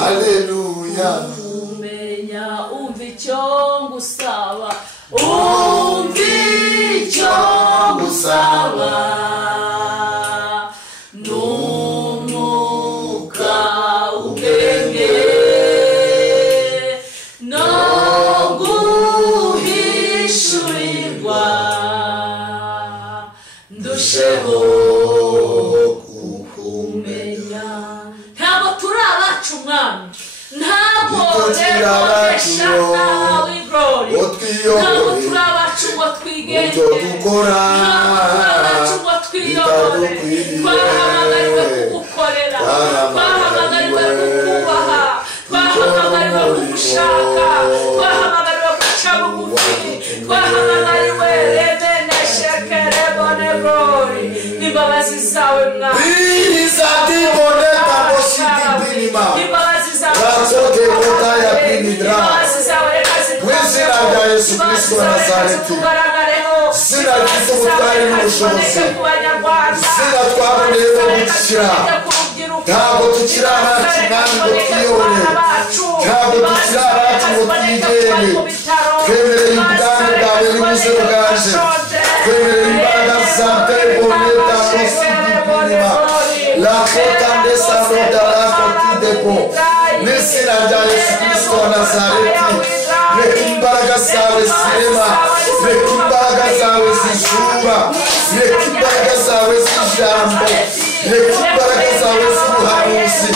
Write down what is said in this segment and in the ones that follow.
Haleluya. Kumenya umva icyo ngusaba, umva icyo ngusaba, n'umwuka ubwenge no guhishurirwa, ndusheho kukumenya. Ntabwo turi abacu mwami, ntabwo rero eshaka w'igori, ntabwo turi abacu ngo twigenge, ntabwo turi abacu ngo twiyobore. Twahamagariwe kugukorera, twahamagariwe kukubaha, twahamagariwe kugushaka, twahamagariwe guca bugufi, twahamagariwe remene shekere bonegori. Imbabazi zawe mwami, imbabazi zawe Yesu Kristo wa Nazareti, zina rifite ubutware n'ubushobozi, zina twaboneyemo gukira. Ntabwo tukiri abacu mwami ngo twiyobore, ntabwo tukiri abacu ngo twigenge. Twemereye ubwami bwawe n'ubuze bwaje, twemereye imbaraga za Beboneta Rosidipinima la Fotande Sanoda la Fotidepo, n'izina rya Yesu Kristo wa Nazareti. Reka imbaraga zawe zirema, reka imbaraga zawe zijura, reka imbaraga zawe z'ijambo, reka imbaraga zawe z'ubuhanuzi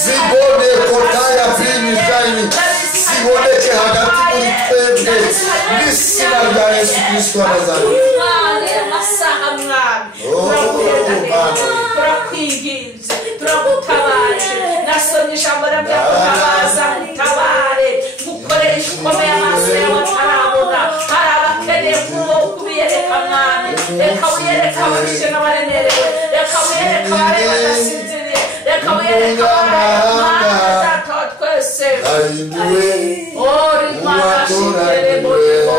zibone kotaya bini jayini, ziboneke hagati muri twebwe n'izina rya Yesu Kristo wa Nazareti. Turakwinginze, turagutabaje, nasomye ijambo ry'agutabaza, mutabare, mukorere igikomeye amaso yawe atarabona. Hari abakeneye kubiyereka mwami, reka wiyereka ababishe n'abaremerewe, reka wiyereka abari badasinziriye, reka wiyereka abari data wa twese. Ori mana shingere boyebo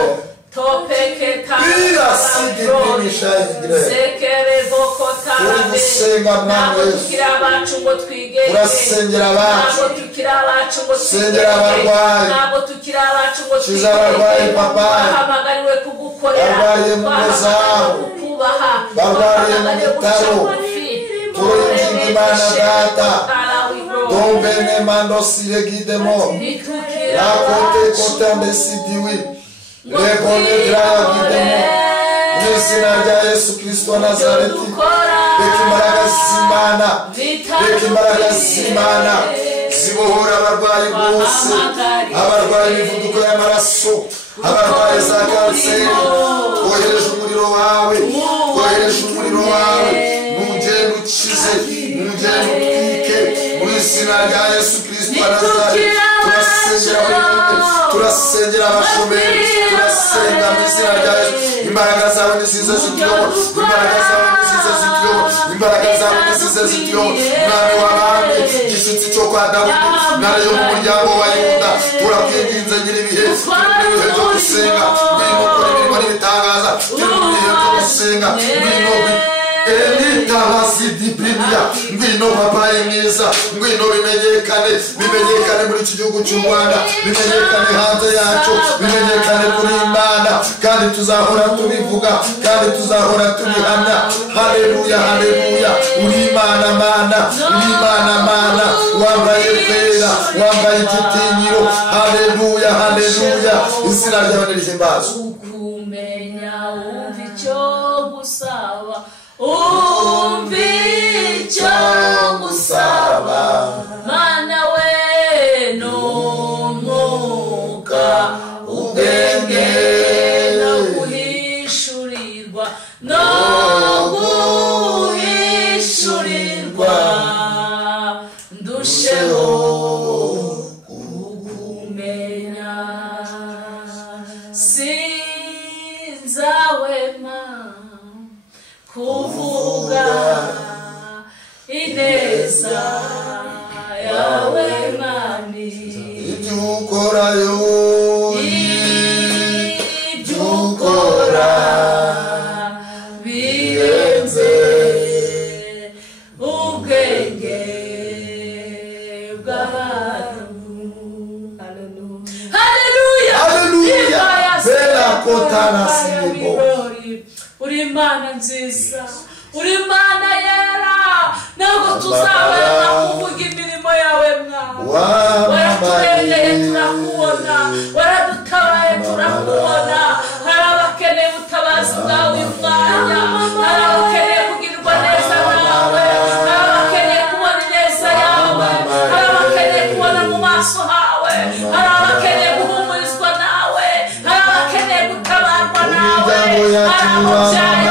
topeke tarabaro sekere boko tarabe. Ntabwo tukiri abacu ngo twigenge, ntabwo tukiri abacu ngo twigenge, ntabwo tukiri abacu ngo twigenge. Twahamagariwe kugukorera, twahamagariwe kukubaha, twahamagariwe guca bugufi. Imana data dombene mando siregidemo la kote kotande sidiwi lebone dragidemo n'izina rya Yesu Kristo wa Nazareti. Reka imbaraga z'Imana, reka imbaraga z'Imana zibohora abarwayi bose, abarwaye imivuduko y'amaraso, abarwaye za kanseri. Twohereje umuriro wawe, twohereje umuriro wawe, nugende ukize, nugende utwike mu izina rya Yesu Kristo wa Nazareti. Turasengera abashomeri, turasenga mu izina rya Yesu. Imbaraga zawe nisize zituyobora, imbaraga zawe nisize zituyobora, imbaraga zawe nisize zituyobora. Mwami w'abami, gishyitsi cyo kwa Dawidi, ntare yo mu muryango wa Yuda, turakwinginze ngira ibihe, turi mu bihe byo gusenga, ngwino ukora imirimo n'ibitangaza, turi mu bihe byo gusenga, ngwino ngwino papa mwiza, ngwino bimenyekane muri iki gihugu cy'u Rwanda, bimenyekane hanze yacu, bimenyekane kuri Imana, kandi tuzahora tubivuga, kandi tuzahora tubihamya. Haleluya, haleluya. Uri Imana mana, uri Imana mana, wambaye kwera, wambaye igitinyiro. Haleluya, haleluya. Izina ryawe nirihimbazwe. Ukumenya umva icyo gusaba, umva icyo gusaba, mana we n'umwuka ubwenge no guhishurirwa, no guhishurirwa, ndusheho kukumenya. Sinzahwema kuvuga ineza yawe mwami, ibyo ukorayo, ibyo ukora birenze ubwenge uri Imana nziza, uri Imana yera, ntabwo tuzabona kuvuga imirimo yawe mwana. Waraturengeye turakubona, waradutabaye turakubona. Hari abakeneye ubutabazi bwawe uyu mwanya, hari abakeneye kugirwa neza nawe, hari abakeneye kubona ineza yawe, hari abakeneye kubona mu maso hawe, hari abakeneye guhumurizwa nawe, hari abakeneye gutabarwa nawe, hari ababyaye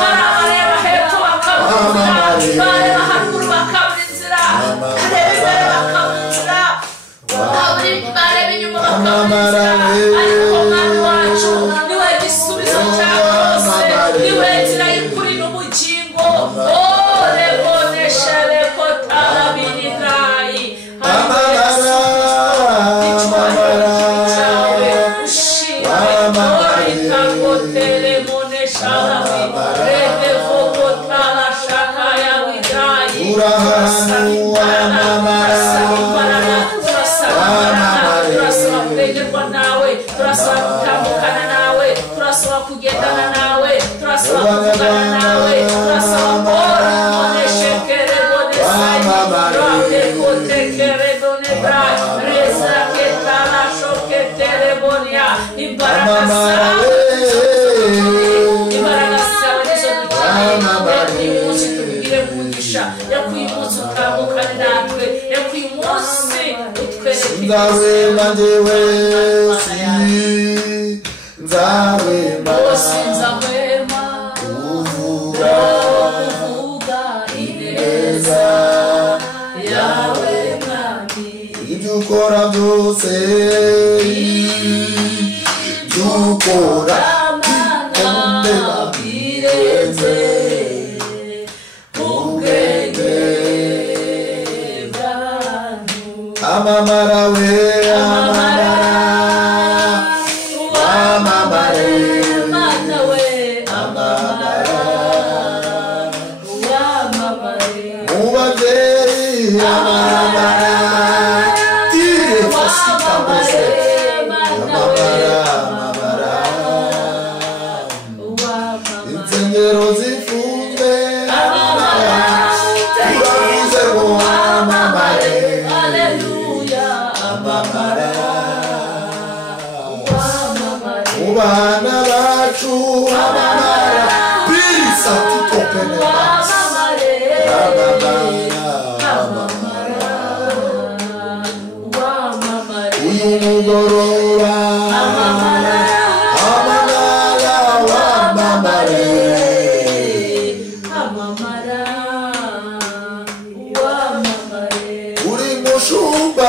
hari abareba hepfo bakabura inzira, bareba haruguru bakabura inzira, bareba imbere bakabura inzira, bareba inyuma bakabura inzira. Ariko mwami wacu niwe gisubizo cya byose, niwe nzira y'ukuri n'ubugingo. Rebonesha rekotarabirirayi turasaba gutambukana nawe, turasaba kugendana nawe, turasaba kuvugana nawe, turasaba mbora moneshekere bonesayi kotekere bonebrai reza ketara shoketere bonia. Imbaraga zawe nizo dukeneye. Uyu munsi tubwire umugisha, yakuye umunsi utambukane natwe, yakuye umunsi utwereke nzawema njyewe nzawema kuvuga ineza yawe mwami. Ibyo ukora byose dukora birenze ubwenge bwanyu. Amamara we amamara, amamare mana we amamara, amamare mubabyeyi amamara, tire fasika bose amamara, amamara insengero zifunzwe amamara, turavuze ngo amamare. Haleluya amamara ubana bacu amamara, bisa tutopene uyu mugoroba amamara wamamare uri mushumba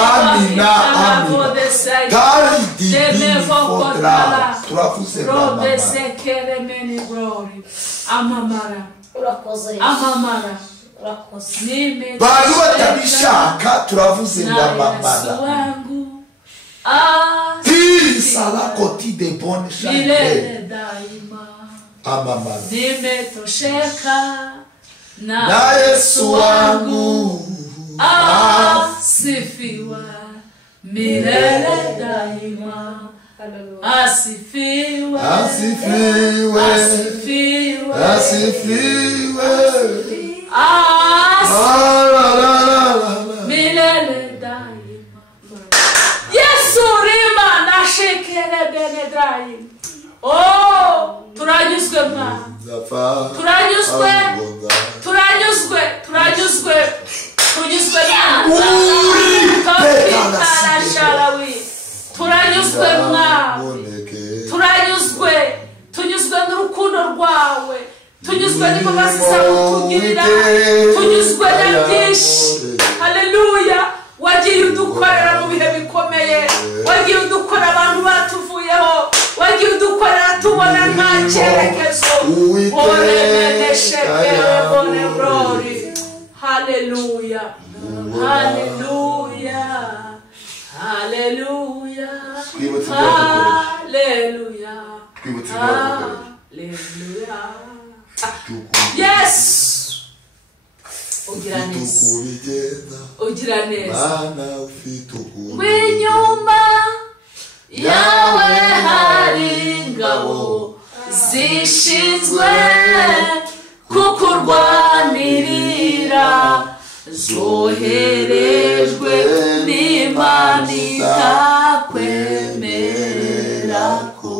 Amina. divine for grâce. Turavuze Robe sekere meni glory. Amamara. Amamara. Bantu batabishaka turavuze ngo amamara. Il sera côté de bonne chance. Amamara. Nimetosheka na Yesu wangu asifiwe milele daima. Asifiwe, asifiwe, asifiwe, asifiwe, milele daima. Yesu rima na shekere bene daima. Oh, turanyuzwe mwana, turanyuzwe, turanyuzwe, turanyuzwe, turanyuzwe turanyuzwe mwana, turanyuzwe, tunyuzwe n'urukundo rwawe, tunyuzwe n'imbabazi zawe utugirira, tunyuzwe na byinshi. Haleluya, wagiye udukorera mu bihe bikomeye, wagiye udukorera abantu batuvuyeho, wagiye udukorera tubona nta cyerekezo. Haleluya, haleluya, haleluya, haleluya, haleluya. Yes, ugira neza, ugira neza. W'inyuma yawe hari ingabo zishinzwe kukurwanirira, zoherejwe n'Imana itakwemera ko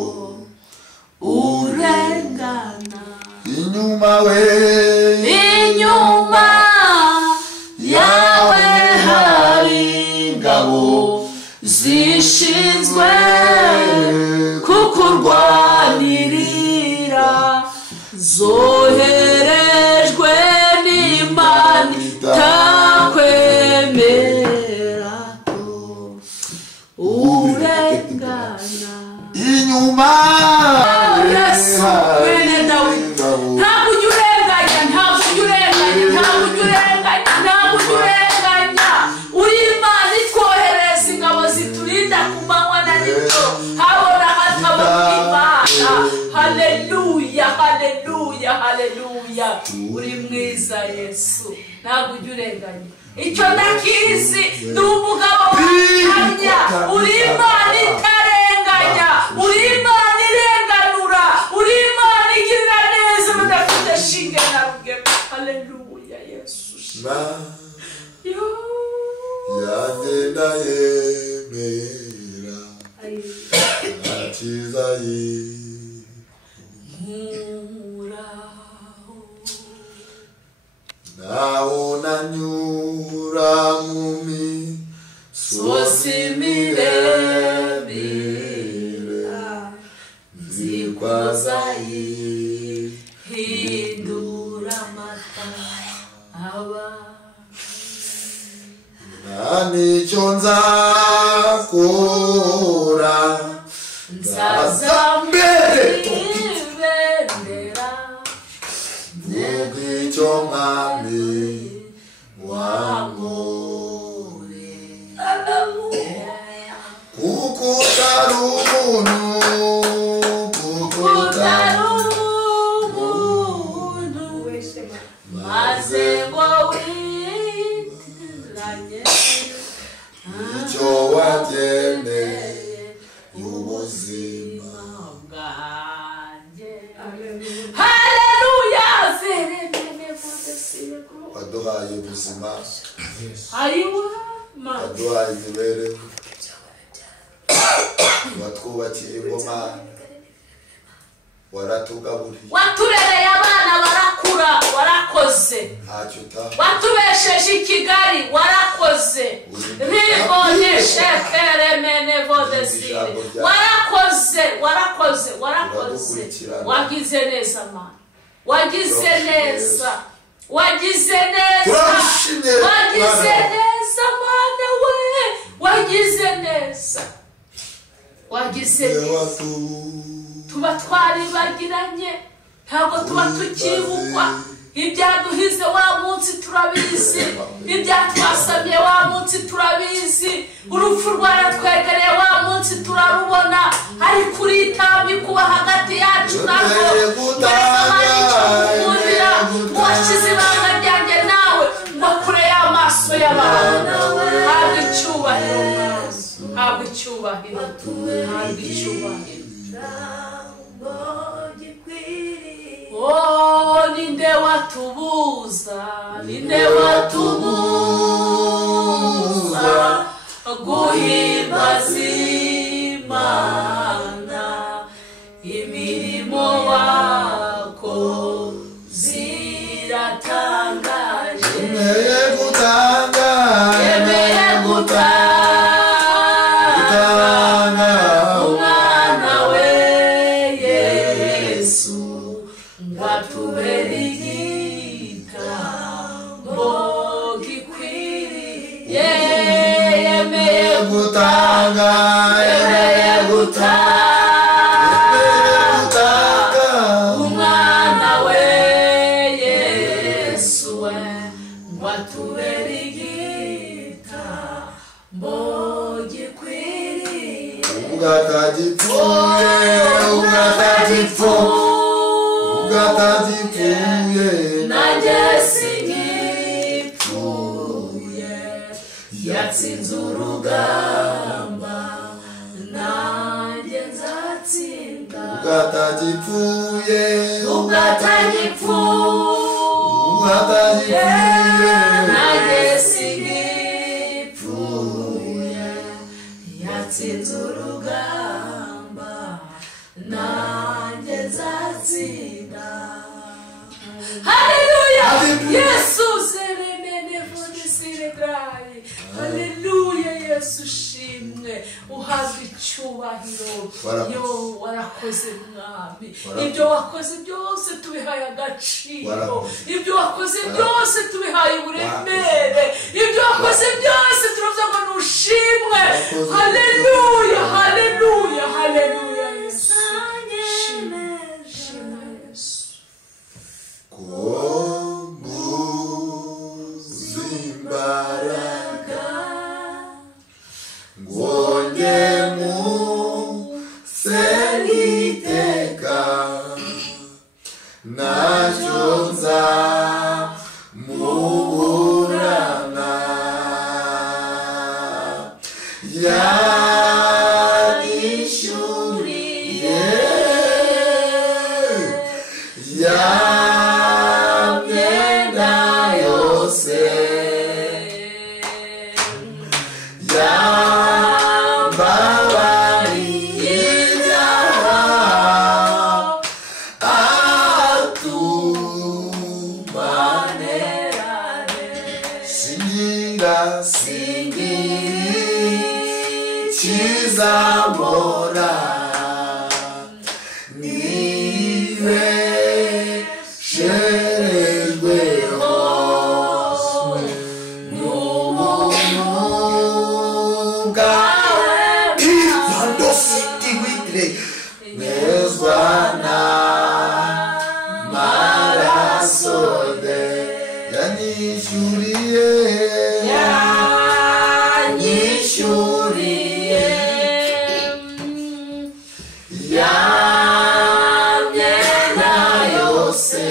urengana. Inyuma yawe hari ingabo zishinzwe kukurwanirira, zoherejwe n'Imana itakwemera ko urengana. Inyuma Yesu wene Dawidi, ntabwo ujya urenganya, ntabwo ujya urenganya, ntabwo ujya urenganya, ntabwo ujya urenganya. Uri Imana itwohereza ingabo ziturinda ku manywa na nijoro, habona hatabona Imana. Haleluya, haleluya, haleluya. Uri mwiza Yesu, ntabwo ujya urenganya. Icyo ndakizi ni umugabo w'Imana. Uri Imana itarenganya, uri Imana irenganura, uri Imana igirira neza udafite shinge na rugero. Haleluya Yesu. yagenda yemera akiza naho nanyura mu misozi miremire nzikwaza hindura amata aba nicyo nzakora nzaza mbere icyo mwami wamure kuko utari umuntu, kuko utari umuntu maze ngo witiranye icyo wageneye ubuzima bwanjye. waduhaye ubuzima, waduhaye imibereho, watwubakiye ingoma, waratugaburiye, waturereye abana barakura, warakoze. Watubesheje i Kigali, warakoze. Warakoze, warakoze, warakoze. Wagize neza Mana, wagize neza, wagize neza, wagize neza Mana we, wagize neza. wagize neza tuba twaribagiranye ntabwo tuba tukibukwa ibyaduhize wa munsi turabizi ibyatwasamye wa munsi turabizi urupfu rwaratwegereye wa munsi turarubona ariko uritambi kuba hagati yacu ntabwo washyize ibanga ryanjye nawe ngo kure y'amaso y'abantu habwa icyubahiro habwa icyubahiro habwa icyubahiro oh ninde watubuza guhimbaza Imana imirimo wako ziratangaje yemeye gutanga umwana we Yesu ngatubera igitambo gikwiriye yemeye gutanga umwana we Yesu we ngatubera igitambo gikwiriye ugatagipfuye nanjye singipfuye yatsinze urugamba nanjye nzatsinda ugatagipfuye nanjye singipfuye yatsinze urugamba nanjye nzatsinda haleluya Yesu zeremene vunisiregaye haleluya Yesu shimwe uhabwa icyubahiro yo warakoze mwami ibyo wakoze byose tubihaye agaciro ibyo wakoze byose tubihaye uburemere ibyo wakoze byose turavuga ngo nushimwe haleluya haleluya haleluya Yesu shimwe Yesu Zimbaraga ngonye mu seniteka najonza muburana yanishuriye yamyenda yose yambabariye ibyaha atumanerane singira kizamora nibesherejweho n'ubuntu bwawe ivandositiwitire nezwa n'amaraso de yanyishyuriye yamyenda yose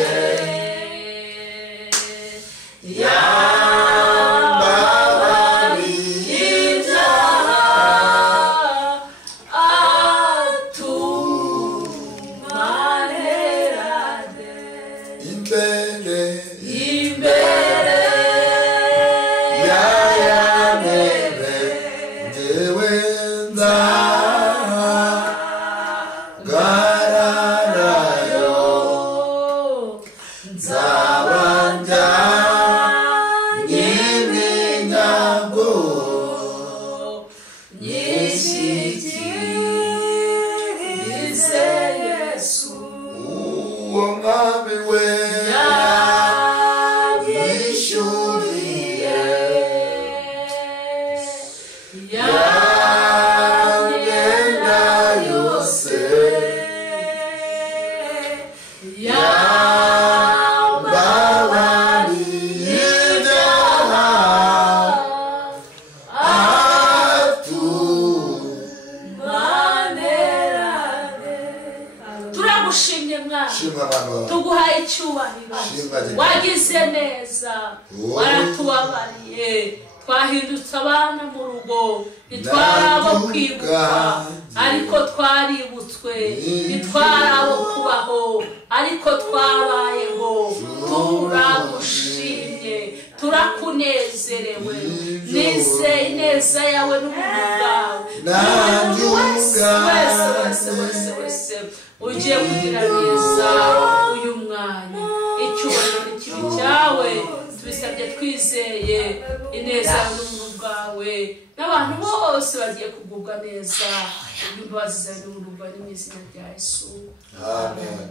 yambabariye ibyaha atumanerane imbere yayamere njyewe nzagararayo nzabanja nyiminyago nyishyikirize Yesu uwo mwami we yanyishyuriye yamyenda tuguhaye icyubahiro wagize neza waratubabariye twahindutse abana mu rugo ntitwari abo kwibuka ariko twaributswe ntitwari abo kubaho ariko twabayeho turagushimye turakunezerewe nizeye ineza yawe n'ubuntu bwawe wese ugiye kugira neza uyu mwanya icyubahiro n'ikibi cyawe tubisabye twizeye ineza n'ubuntu bwawe n'abantu bose bagiye kugubwa neza imbabazi zawe n'ubuntu bwawe mu izina rya Yesu. Amen.